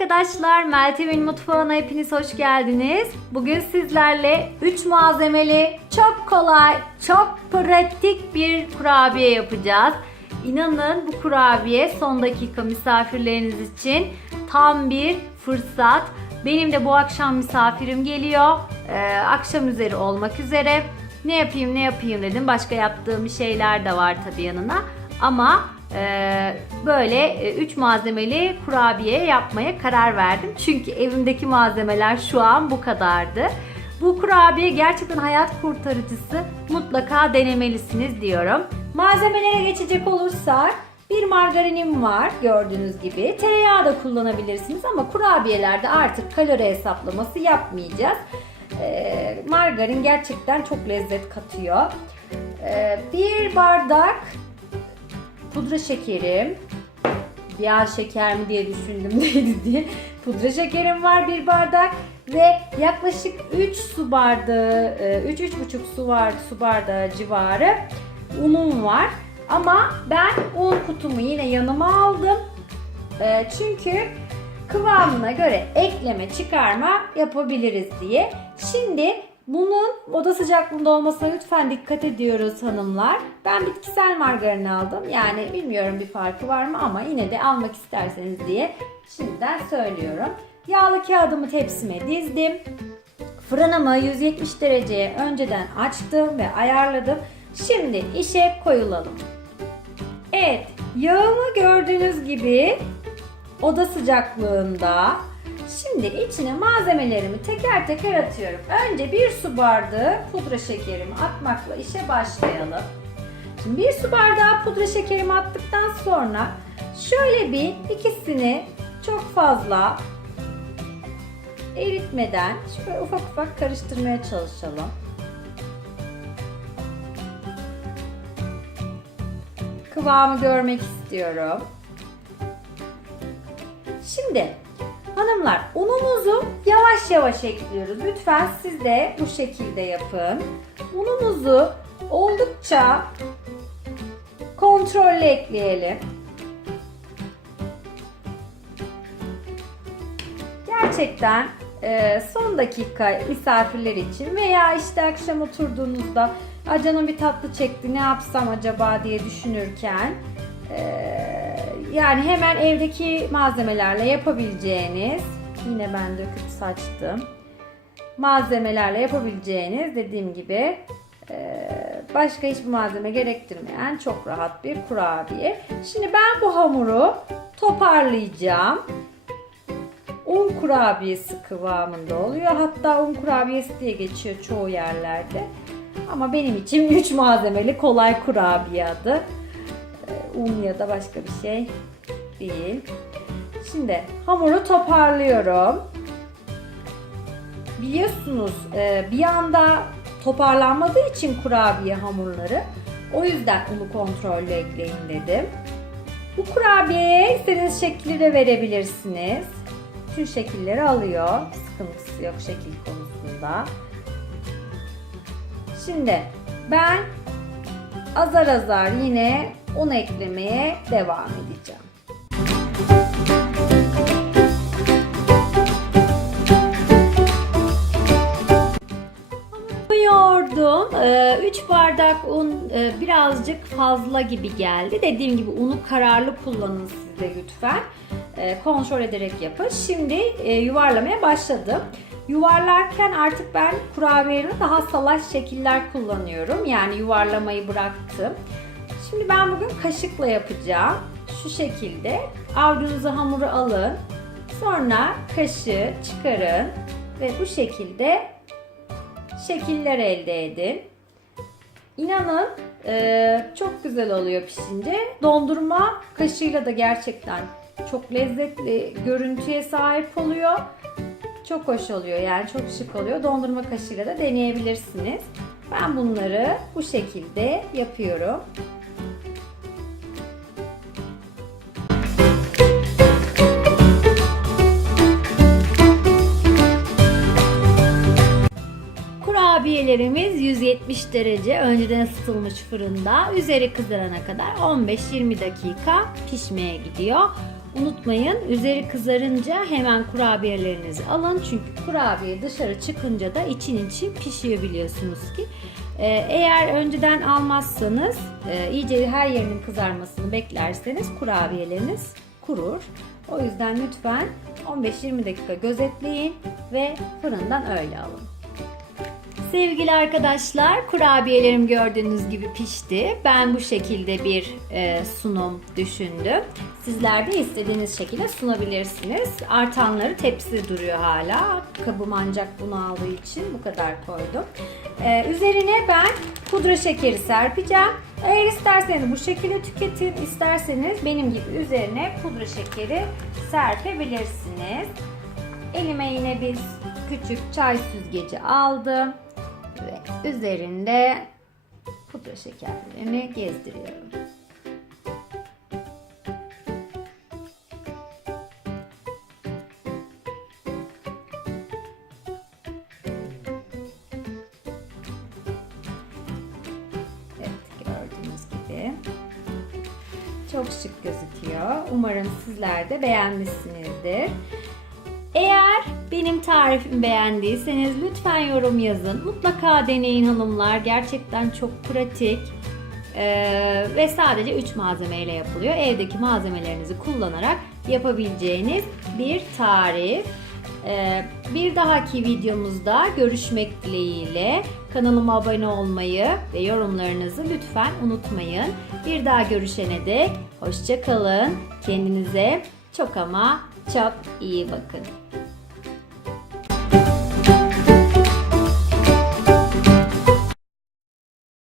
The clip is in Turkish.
arkadaşlar, Meltem'in mutfağına hepiniz hoş geldiniz. Bugün sizlerle 3 malzemeli, çok kolay, çok pratik bir kurabiye yapacağız. İnanın bu kurabiye son dakika misafirleriniz için tam bir fırsat. Benim de bu akşam misafirim geliyor. Ee, akşam üzeri olmak üzere. Ne yapayım ne yapayım dedim. Başka yaptığım şeyler de var tabii yanına. Ama böyle 3 malzemeli kurabiye yapmaya karar verdim. Çünkü evimdeki malzemeler şu an bu kadardı. Bu kurabiye gerçekten hayat kurtarıcısı. Mutlaka denemelisiniz diyorum. Malzemelere geçecek olursak bir margarinim var gördüğünüz gibi. Tereyağı da kullanabilirsiniz ama kurabiyelerde artık kalori hesaplaması yapmayacağız. Ee, margarin gerçekten çok lezzet katıyor. Ee, bir bardak pudra şekerim. Yağ şeker mi diye düşündüm neydi diye. Pudra şekerim var bir bardak ve yaklaşık 3 su bardağı, 3-3,5 su var su bardağı civarı unum var. Ama ben un kutumu yine yanıma aldım. Ee, çünkü kıvamına göre ekleme çıkarma yapabiliriz diye. Şimdi bunun oda sıcaklığında olmasına lütfen dikkat ediyoruz hanımlar. Ben bitkisel margarin aldım. Yani bilmiyorum bir farkı var mı ama yine de almak isterseniz diye şimdiden söylüyorum. Yağlı kağıdımı tepsime dizdim. Fırınımı 170 dereceye önceden açtım ve ayarladım. Şimdi işe koyulalım. Evet, yağımı gördüğünüz gibi oda sıcaklığında. Şimdi içine malzemelerimi teker teker atıyorum. Önce bir su bardağı pudra şekerimi atmakla işe başlayalım. Şimdi bir su bardağı pudra şekerimi attıktan sonra şöyle bir ikisini çok fazla eritmeden şöyle ufak ufak karıştırmaya çalışalım. Kıvamı görmek istiyorum. Şimdi hanımlar unumuzu yavaş yavaş ekliyoruz. Lütfen siz de bu şekilde yapın. Unumuzu oldukça kontrollü ekleyelim. Gerçekten e, son dakika misafirler için veya işte akşam oturduğunuzda "Aa, canım bir tatlı çekti ne yapsam acaba diye düşünürken e, yani hemen evdeki malzemelerle yapabileceğiniz yine ben döküp saçtım malzemelerle yapabileceğiniz dediğim gibi e, başka hiçbir malzeme gerektirmeyen çok rahat bir kurabiye. Şimdi ben bu hamuru toparlayacağım. Un kurabiyesi kıvamında oluyor. Hatta un kurabiyesi diye geçiyor çoğu yerlerde. Ama benim için 3 malzemeli kolay kurabiye adı. Un ya da başka bir şey değil. Şimdi hamuru toparlıyorum. Biliyorsunuz e, bir anda toparlanmadığı için kurabiye hamurları o yüzden unu kontrollü ekleyin dedim. Bu kurabiyeye istediğiniz şekli de verebilirsiniz. Tüm şekilleri alıyor. Sıkıntısı yok şekil konusunda. Şimdi ben azar azar yine un eklemeye devam edeceğim. yoğurdum. 3 bardak un e, birazcık fazla gibi geldi. Dediğim gibi unu kararlı kullanın siz de lütfen. E, Kontrol ederek yapın. Şimdi e, yuvarlamaya başladım. Yuvarlarken artık ben kurabiyelerime daha salaş şekiller kullanıyorum. Yani yuvarlamayı bıraktım. Şimdi ben bugün kaşıkla yapacağım. Şu şekilde avucunuza hamuru alın. Sonra kaşığı çıkarın ve bu şekilde şekiller elde edin. İnanın e, çok güzel oluyor pişince. Dondurma kaşığıyla da gerçekten çok lezzetli görüntüye sahip oluyor. Çok hoş oluyor yani çok şık oluyor. Dondurma kaşığıyla da deneyebilirsiniz. Ben bunları bu şekilde yapıyorum. Kurabiyelerimiz 170 derece önceden ısıtılmış fırında. Üzeri kızarana kadar 15-20 dakika pişmeye gidiyor. Unutmayın üzeri kızarınca hemen kurabiyelerinizi alın. Çünkü kurabiye dışarı çıkınca da için için pişiyor biliyorsunuz ki. Ee, eğer önceden almazsanız e, iyice her yerinin kızarmasını beklerseniz kurabiyeleriniz kurur. O yüzden lütfen 15-20 dakika gözetleyin ve fırından öyle alın. Sevgili arkadaşlar, kurabiyelerim gördüğünüz gibi pişti. Ben bu şekilde bir e, sunum düşündüm. Sizler de istediğiniz şekilde sunabilirsiniz. Artanları tepsi duruyor hala. Kabım ancak bunu aldığı için bu kadar koydum. E, üzerine ben pudra şekeri serpeceğim. Eğer isterseniz bu şekilde tüketin, isterseniz benim gibi üzerine pudra şekeri serpebilirsiniz. Elime yine bir küçük çay süzgeci aldım üzerinde pudra şekerlerini gezdiriyorum. Evet gördüğünüz gibi çok şık gözüküyor. Umarım sizler de beğenmişsinizdir. Eğer benim tarifimi beğendiyseniz lütfen yorum yazın. Mutlaka deneyin hanımlar. Gerçekten çok pratik. Ee, ve sadece 3 malzemeyle yapılıyor. Evdeki malzemelerinizi kullanarak yapabileceğiniz bir tarif. Ee, bir dahaki videomuzda görüşmek dileğiyle kanalıma abone olmayı ve yorumlarınızı lütfen unutmayın. Bir daha görüşene dek hoşça kalın. Kendinize çok ama çok iyi bakın.